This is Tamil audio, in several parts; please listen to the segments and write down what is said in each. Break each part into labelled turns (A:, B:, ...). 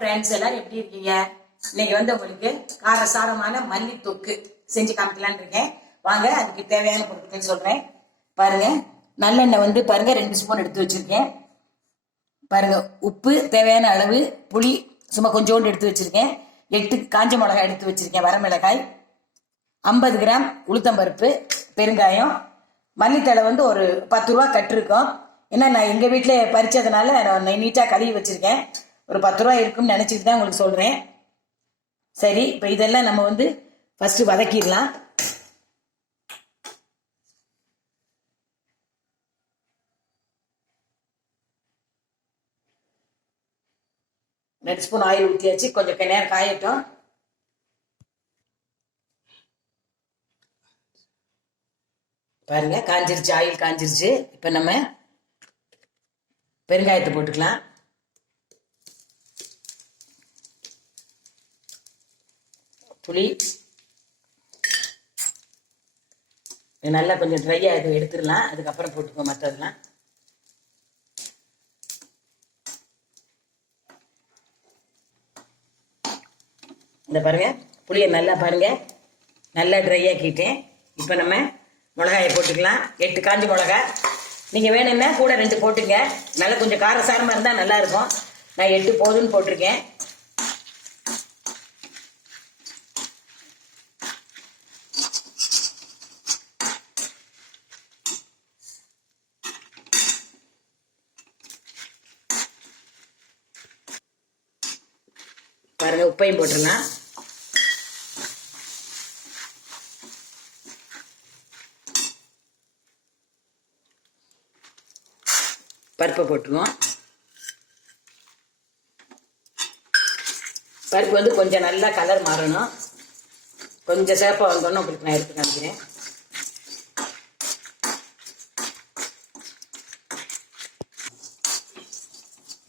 A: ஃப்ரெண்ட்ஸ் எல்லாரும் எப்படி இருக்கீங்க? இன்னைக்கு வந்து உங்களுக்கு காரசாரமான மல்லி தொக்கு செஞ்சு காமிக்கலான் இருக்கேன். வாங்க அதுக்கு தேவையான பொருட்கள் சொல்றேன். பாருங்க நல்லெண்ணெய் வந்து பாருங்க ரெண்டு ஸ்பூன் எடுத்து வச்சிருக்கேன். பாருங்க உப்பு தேவையான அளவு புளி சும்மா கொஞ்சோண்டு எடுத்து வச்சிருக்கேன். எட்டு காஞ்ச மிளகாய் எடுத்து வச்சிருக்கேன் வரமிளகாய் ஐம்பது கிராம் உளுத்தம்பருப்பு பெருங்காயம். மல்லித்தழை வந்து ஒரு பத்து ரூபா கட்டிருக்கோம். ஏன்னா நான் எங்கள் வீட்டில் பறிச்சதுனால நான் நீட்டாக கழுவி வச்சிருக்கேன். ஒரு பத்து ரூபா இருக்கும்னு நினச்சிட்டு தான் உங்களுக்கு சொல்கிறேன் சரி இப்போ இதெல்லாம் நம்ம வந்து ஃபஸ்ட்டு வதக்கிடலாம். ரெண்டு ஸ்பூன் ஆயில் ஊற்றியாச்சு கொஞ்சம் நேரம் காயட்டும். பாருங்க காஞ்சிருச்சு ஆயில் காஞ்சிருச்சு. இப்போ நம்ம பெருங்காயத்தை போட்டுக்கலாம். புளி நல்லா கொஞ்சம் ட்ரையாக இது எடுத்துடலாம். அதுக்கப்புறம் போட்டுக்கோ மற்றதெல்லாம் இந்த பாருங்க புளியை நல்லா பாருங்க. நல்லா ட்ரை ஆக்கிட்டேன் இப்போ நம்ம மிளகாயை போட்டுக்கலாம். எட்டு காஞ்சி மிளகாய் நீங்கள் வேணும்னா கூட ரெண்டு போட்டுங்க. நல்லா கொஞ்சம் காரசாரமாக இருந்தால் நல்லாயிருக்கும் நான் எட்டு போதும்னு போட்டிருக்கேன். பாருங்க உப்பையும் போட்டுடலாம் பருப்பை போட்டுருவோம். பருப்பு வந்து கொஞ்சம் நல்லா கலர் மாறணும். கொஞ்சம் சேப்பாக வந்தோன்னே உங்களுக்கு நான் எடுத்து காமிக்கிறேன்.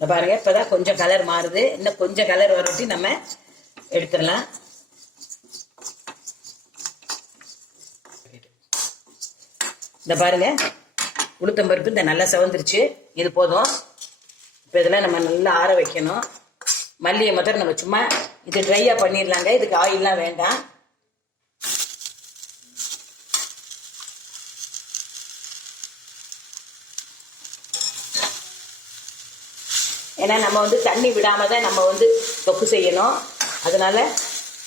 A: இந்த பாருங்க இப்போதான் கொஞ்சம் கலர் மாறுது. இன்னும் கொஞ்சம் கலர் வரட்டி நம்ம எடுத்துடலாம். இந்த பாருங்க உளுத்தம்பருப்பு இந்த நல்லா செவந்துருச்சு. இது போதும். இப்போ இதெல்லாம் நம்ம நல்லா ஆற வைக்கணும். மல்லியை மட்டும் நம்ம சும்மா இது ட்ரையாக பண்ணிடலாங்க. இதுக்கு ஆயில்லாம் வேண்டாம். ஏன்னா நம்ம வந்து தண்ணி விடாம தான் நம்ம வந்து தொக்கு செய்யணும். அதனால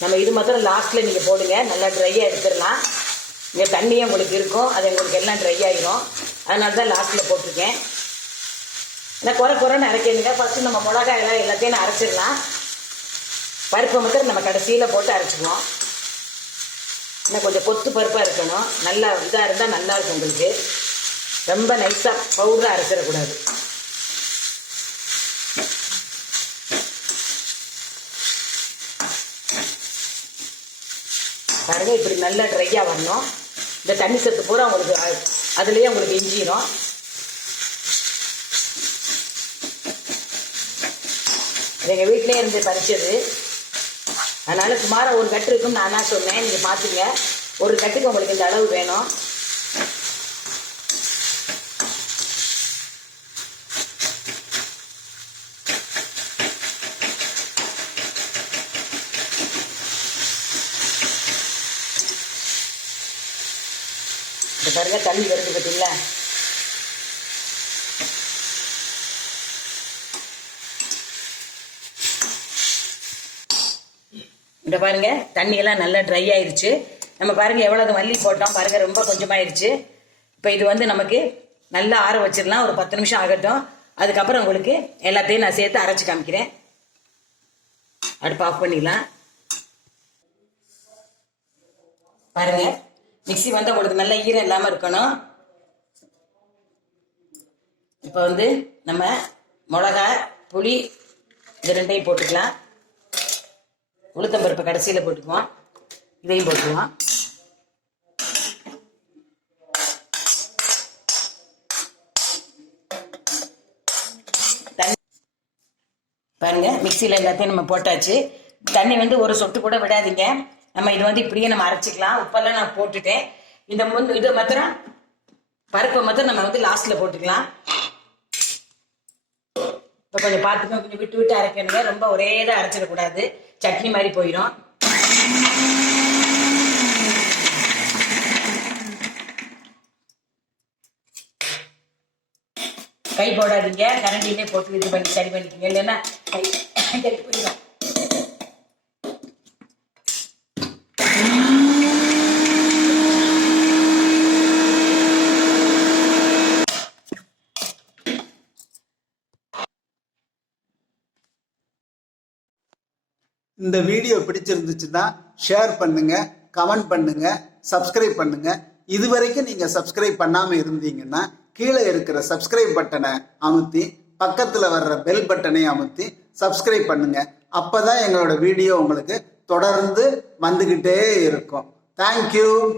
A: நம்ம இது மாத்திரம் லாஸ்ட்ல நீங்க போடுங்க. நல்லா ட்ரையாக எடுத்துடலாம். இங்கே தண்ணியும் உங்களுக்கு இருக்கும். அது உங்களுக்கு எல்லாம் ட்ரை ஆகிரும் அதனால தான் லாஸ்ட்டில் போட்டிருக்கேன். ஏன்னா குறை குறைன்னு அரைக்கணுங்க. ஃபஸ்ட்டு நம்ம மிளகாய் எல்லாம் எல்லாத்தையும் அரைச்சிடலாம். பருப்பை மட்டும் நம்ம கடைசியில் போட்டு அரைச்சிக்குவோம். இன்னும் கொஞ்சம் கொத்து பருப்பாக இருக்கணும். நல்லா இதாக இருந்தால் நல்லா இருக்கும் உங்களுக்கு. ரொம்ப நைஸாக பவுடராக அரைச்சிடக்கூடாது. பாருங்க இப்படி நல்லா ட்ரையாக வரணும். இந்த தண்ணி சத்து பூரா உங்களுக்கு அதுலேயே உங்களுக்கு இஞ்சிடும் எங்கள் வீட்டிலே இருந்து பறிச்சது. அதனால சுமாராக ஒரு கட்டு இருக்குன்னு நான் தான் சொன்னேன். நீங்கள் பார்த்துங்க ஒரு கட்டுக்கு உங்களுக்கு இந்த அளவு வேணும். இந்த பாருங்க தண்ணி வருது பார்த்தீங்களா இந்த பாருங்க தண்ணி எல்லாம் நல்லா ட்ரை ஆயிருச்சு. நம்ம பாருங்க எவ்வளவு மல்லி போட்டோம். பாருங்க ரொம்ப கொஞ்சமாயிருச்சு. இப்போ இது வந்து நமக்கு நல்லா ஆற வச்சிடலாம். ஒரு பத்து நிமிஷம் ஆகட்டும். அதுக்கப்புறம் உங்களுக்கு எல்லாத்தையும் நான் சேர்த்து அரைச்சு காமிக்கிறேன். அடுப்பு ஆஃப் பண்ணிக்கலாம் பாருங்க. மிக்ஸி வந்து உங்களுக்கு நல்ல ஈரம் இல்லாமல் இருக்கணும். இப்போ வந்து நம்ம மிளகா புளி இது ரெண்டையும் போட்டுக்கலாம். உளுத்தம்பருப்பு கடைசியில் போட்டுக்குவோம். இதையும் போட்டுக்குவோம் தண்ணி பாருங்க மிக்சியில் எல்லாத்தையும் நம்ம போட்டாச்சு. தண்ணி வந்து ஒரு சொட்டு கூட விடாதீங்க. நம்ம இது வந்து இப்படியே நம்ம அரைச்சிக்கலாம். உப்பெல்லாம் நான் போட்டுட்டேன். இந்த முன் இது மாத்திரம் பருப்பை மாத்திரம் நம்ம வந்து லாஸ்ட்ல போட்டுக்கலாம். இப்போ கொஞ்சம் பார்த்துக்கோங்க கொஞ்சம் விட்டு விட்டு அரைக்கணுங்க. ரொம்ப ஒரே இதாக அரைச்சிடக்கூடாது. சட்னி மாதிரி போயிடும். கை போடாதீங்க. கரண்டிலே போட்டு இது பண்ணி சரி பண்ணிக்கோங்க. இல்லைன்னா கை கை போயிடும்.
B: இந்த வீடியோ பிடிச்சிருந்துச்சுன்னா ஷேர் பண்ணுங்க கமெண்ட் பண்ணுங்க சப்ஸ்கிரைப் பண்ணுங்க. இதுவரைக்கும் நீங்க சப்ஸ்கிரைப் பண்ணாம இருந்தீங்கன்னா கீழே இருக்கிற சப்ஸ்கிரைப் பட்டனை அமுத்தி பக்கத்துல வர்ற பெல் பட்டனை அமுத்தி சப்ஸ்கிரைப் பண்ணுங்க. அப்பதான் எங்களோட வீடியோ உங்களுக்கு தொடர்ந்து வந்துகிட்டே இருக்கும். தேங்க்யூ